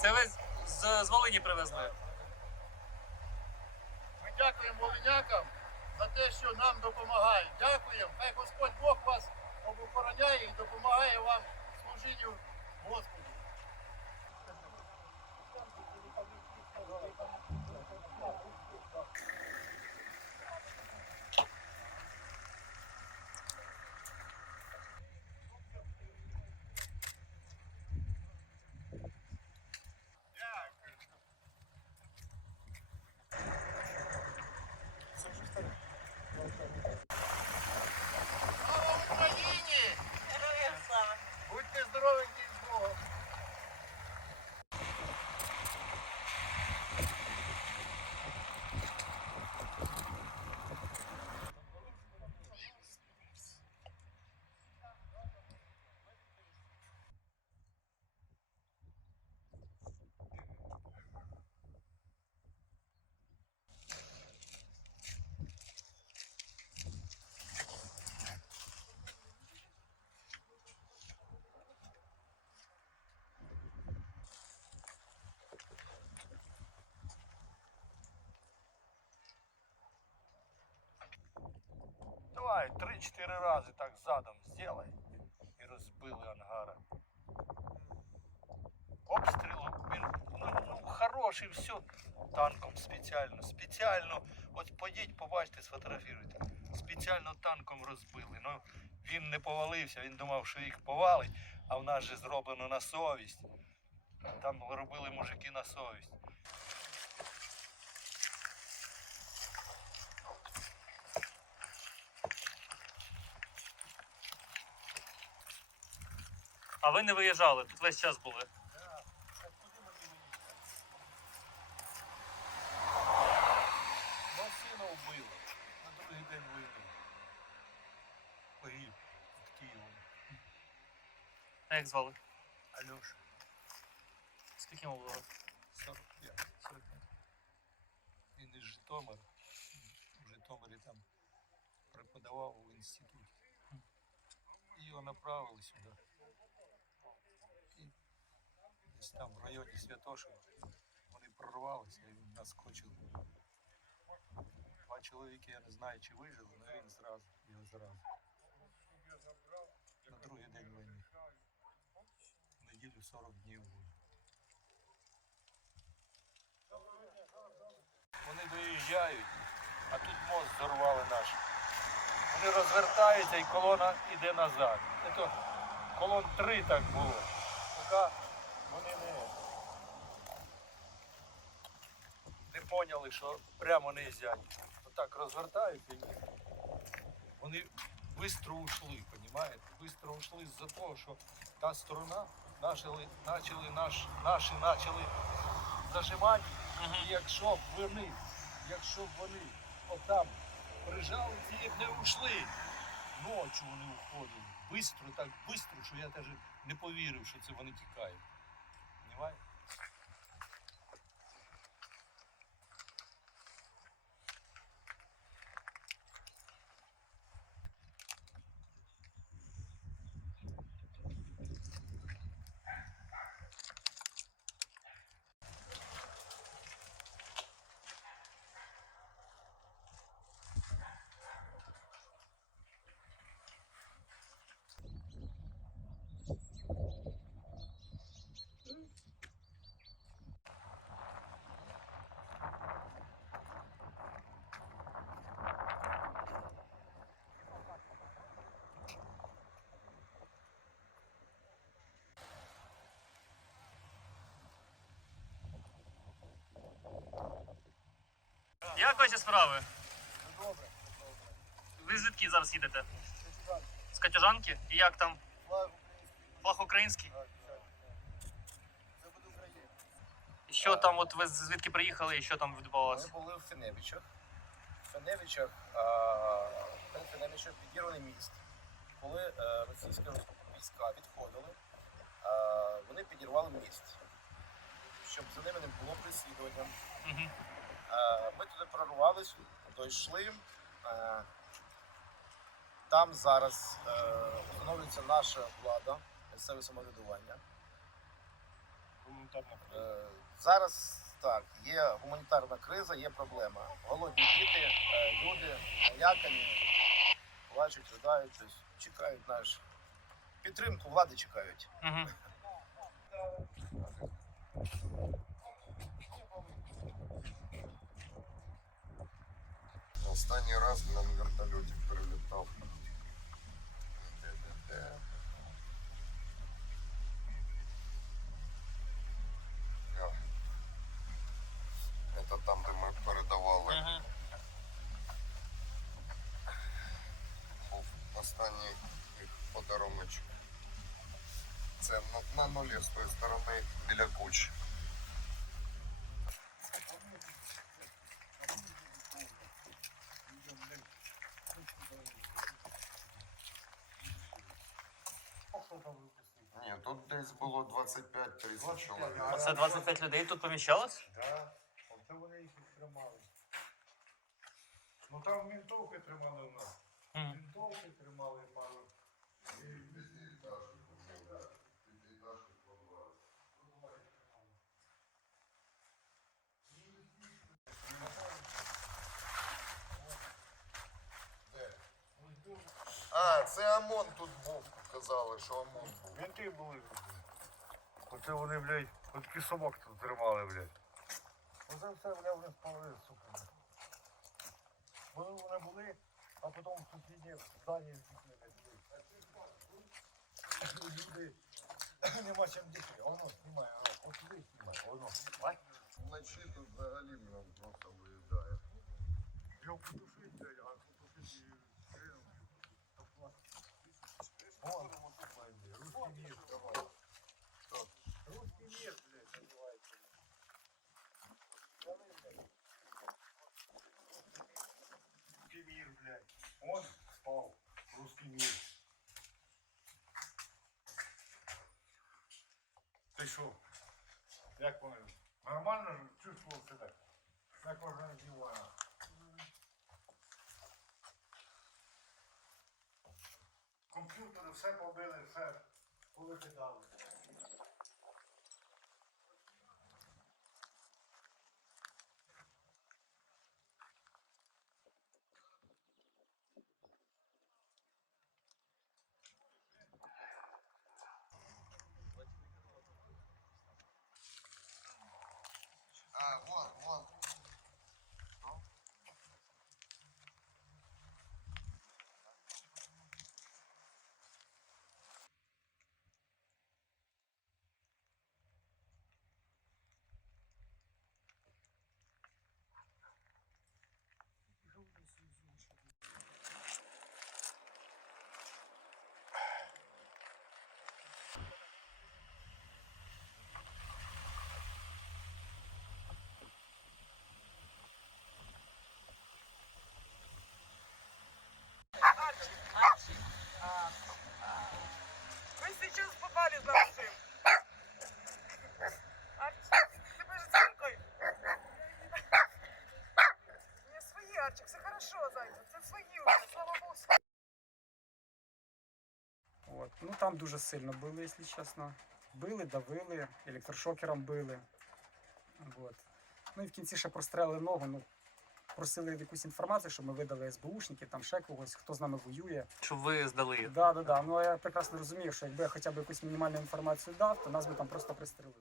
Це ви з, з Волині привезли. Ми дякуємо волинякам за те, що нам допомагають. Дякуємо. Хай Господь Бог вас обохороняє і допомагає вам служінню Господу. Давай, три-чотири рази так задом сделай. І розбили ангара. Обстріл, ну, ну, хороший, все. Танком спеціально. Спеціально. От поїдь, побачите, сфотографіруйте. Спеціально танком розбили. Ну, він не повалився, він думав, що їх повалить, а в нас же зроблено на совість. Там робили мужики на совість. А ви не виїжджали, тут весь час були. Сина вбили на другий день. Погиб під Києвом. А як звали? Альоша, Скільки йому було? 45, 45. Він із Житомира. В Житомирі там преподавав в інституті. І його направили сюди. Десь там в районі Святошина вони прорвалися, і він наскочив. Два чоловіки, я не знаю, чи вижили, але він зразу, його зразу. На другий день війни. Неділю 40 днів буде. Вони доїжджають, а тут мост зорвали наш. Вони розвертаються і колона йде назад. Це колон три так було. Поки вони не, не поняли, що прямо не їздять. Отак розвертаються і вони швидко ушли, розумієте? Бистро ушли з-за того, що та сторона почали, почали наш, наші почали зажимати. І якщо б вони, якщо б вони отам прижали, ті б не ушли. Ночі вони уходили. Бистро, так бистро, що я навіть не повірив, що це вони тікають. What? Як ваші справи? Добре. Ви звідки зараз їдете? З Катюжанки? І як там? Флаг Флаг український? Україна. І що там, от ви звідки приїхали і що там відбувалося? Ми були в Феневичах. В Феневичах, Феневичем підірваний міст. Коли е, російські війська відходили, вони підірвали міст, щоб за ними не було переслідування. Е, Ми туди прорвались, дійшли. Е, Там зараз е, встановлюється наша влада, місцеве самоврядування. гуманітарна Е, Зараз так, є гуманітарна криза, є проблема. Голодні діти, люди налякані, плачуть, ридають, чекають наш підтримку влади чекають. Угу. Останній раз на вертольоті прилітав. Де-де-де. Я. Это там, де ми передавали. Угу. Був останній їх подаруночок. Це на, на нулі з тої сторони біля кучі. Тут десь було 25-30 чоловік. Оце 25 людей тут поміщалось? Да. Оце вони їх і тримали. Ну там мінтовки тримали у нас. Мгм. Мінтовки тримали пару. А, це ОМОН тут був. Казали, що ОМОН був. Мінти були. Оце вони, блядь, от кисомок тут тримали, блядь. Оце все, блядь, вони спалили, сука. Вони вони були, а потім в сусіднє здання втікли, блядь. Люди, нема чим дихати. А Воно знімає, а от сюди знімає, воно. Вночі тут взагалі нам просто виїдає. Його потушить, блядь, а потушить і. Вон, русский мир, давай. Русский мир, блядь, называется. Давай, блядь. Русский мир, блядь. Он спал. Русский мир. Ти що? Як вони? Нормально ж чувствував себе? Як можна здівати? Комп'ютери все побили, все повикидали. А, вон, вон. Вы сейчас попали за машину. Арчик, ты будешь за рукой. Не свои, Арчик, все хорошо, зайчик, це свої уже, слава Богу. От. Ну там дуже сильно били, якщо чесно. Били, давили, електрошокером били. От. Ну і в кінці ще прострелили ногу. Ну, просили якусь інформацію, щоб ми видали СБУшників, там ще когось, хто з нами воює. Щоб ви здали. Да, да, да. Ну я прекрасно розумію, що якби я хоча б якусь мінімальну інформацію дав, то нас би там просто пристрелили.